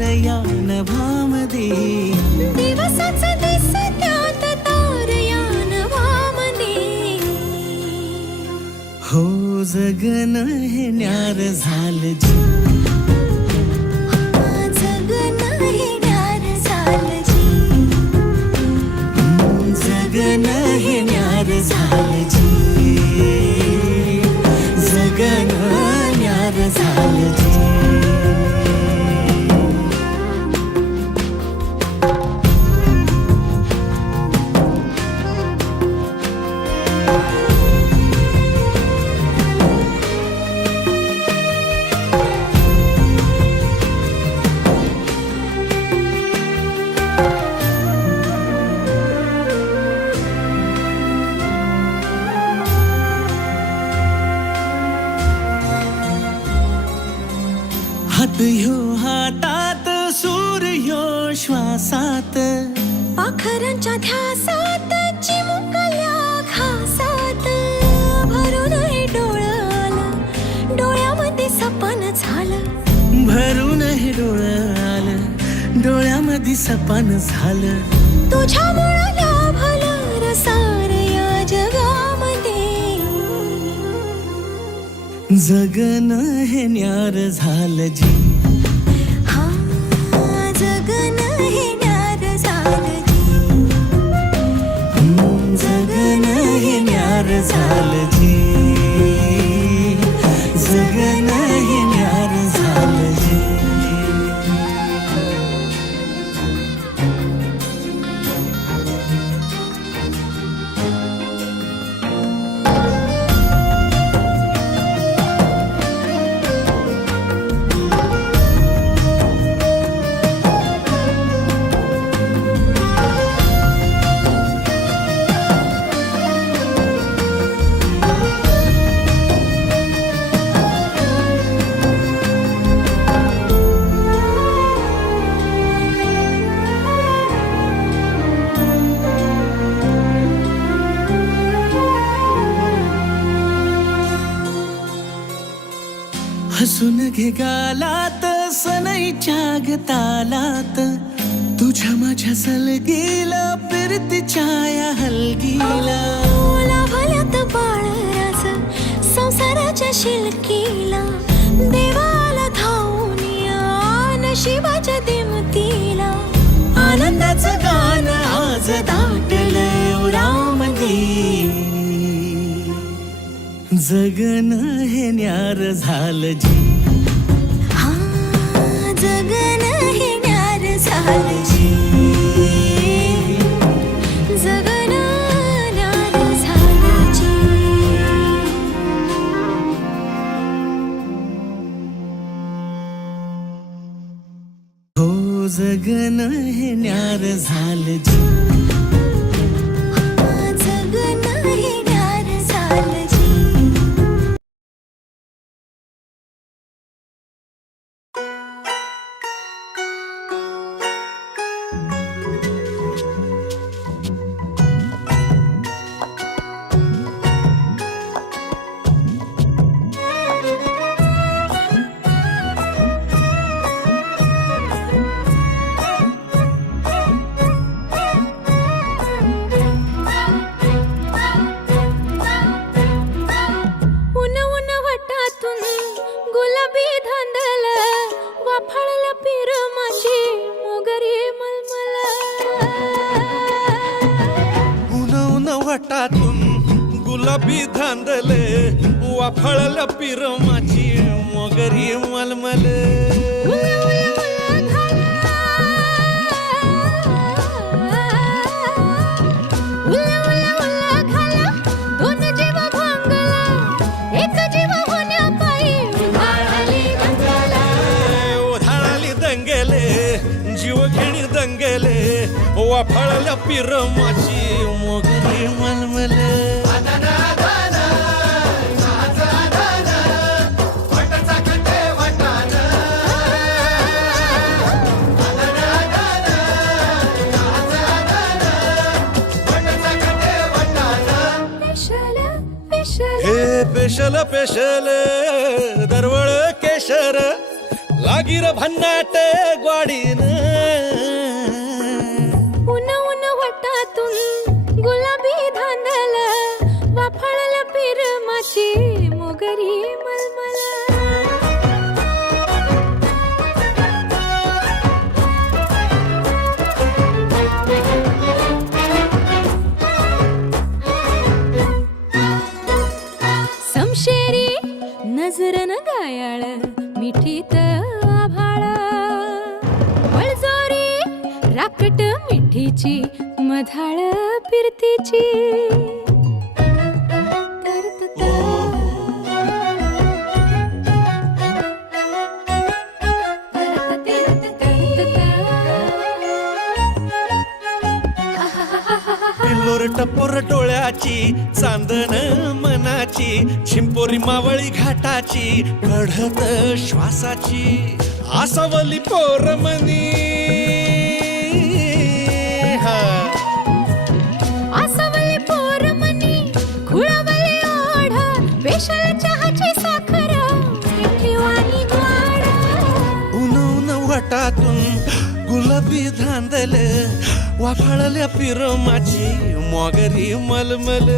या नभामध्ये दिवसाचा दिस त्यात तार या नभामध्ये हो जगन हे न्यार झालं जी जगन हे न्यार झालं जी जगन हे न्यार झालं जी जगन न्यार झालं जी हात ह्यो हातात सूर्यो श्वासात पाखरांच्या ध्यासात चिमुकल्या घासात भरून हे डोळं आलं डोळ्यामध्ये सपन झालं भरून हे डोळं आलं डोळ्यामध्ये सपन झालं तुझ्यामुळं लाभलं रसार या जगामध्ये जगन हे न्यार झालं जी हा जगन हे न्यार झालं जी जगन हे न्यार झालं जी जगन हे न्यार झालं जी हसून घे गालात सनईच्या गतालात तुझ्या माझ्या सलगीला फिरतीच्या या हलगीला लाभल्यात बाळराज संसाराच्या शिलकीला देवाला धावून या नशिबाच्या दिमतीला आनंदाचं गाणं आज दाटलं उरामध्ये जगन हे न्यार झालं जी हा जगन हे न्यार झालं जी जगन न्यार झालं जी हो जगन हे न्यार झालं जी जगन हे न्यार झालं जी गुलाबी धांदले वाफळला पिरमाची मोगरी मलमल उधाळाली दंगेले जीव घेणी दंगेले वाफळला पिरमाची मोगरी मलमल पेशल पेशल दरवळ केशर लाग जागीर भन्नाट ग्वाडीन उन उन वटातून गुलाबी धांदल वाफाळल्या पिरमाची मोगरी मलमल समशेरी नजरन गायाळ मिठीत आभाळ वळजोरी राकट मिठीची मधाळ फिरतीची पिल्लोर टपोर डोळ्याची चांदण मनाची छिंपोरी मावळी घाटाची कढत श्वासाची आसावली पोरमनी आसावली पोरमनी खुळवली ओढ पेशल चहाची साखर मिठीवाणी गोड उन उन वाटातून गुलाबी धांदल वाफाळल्या पिरमाची मोगरी मलमल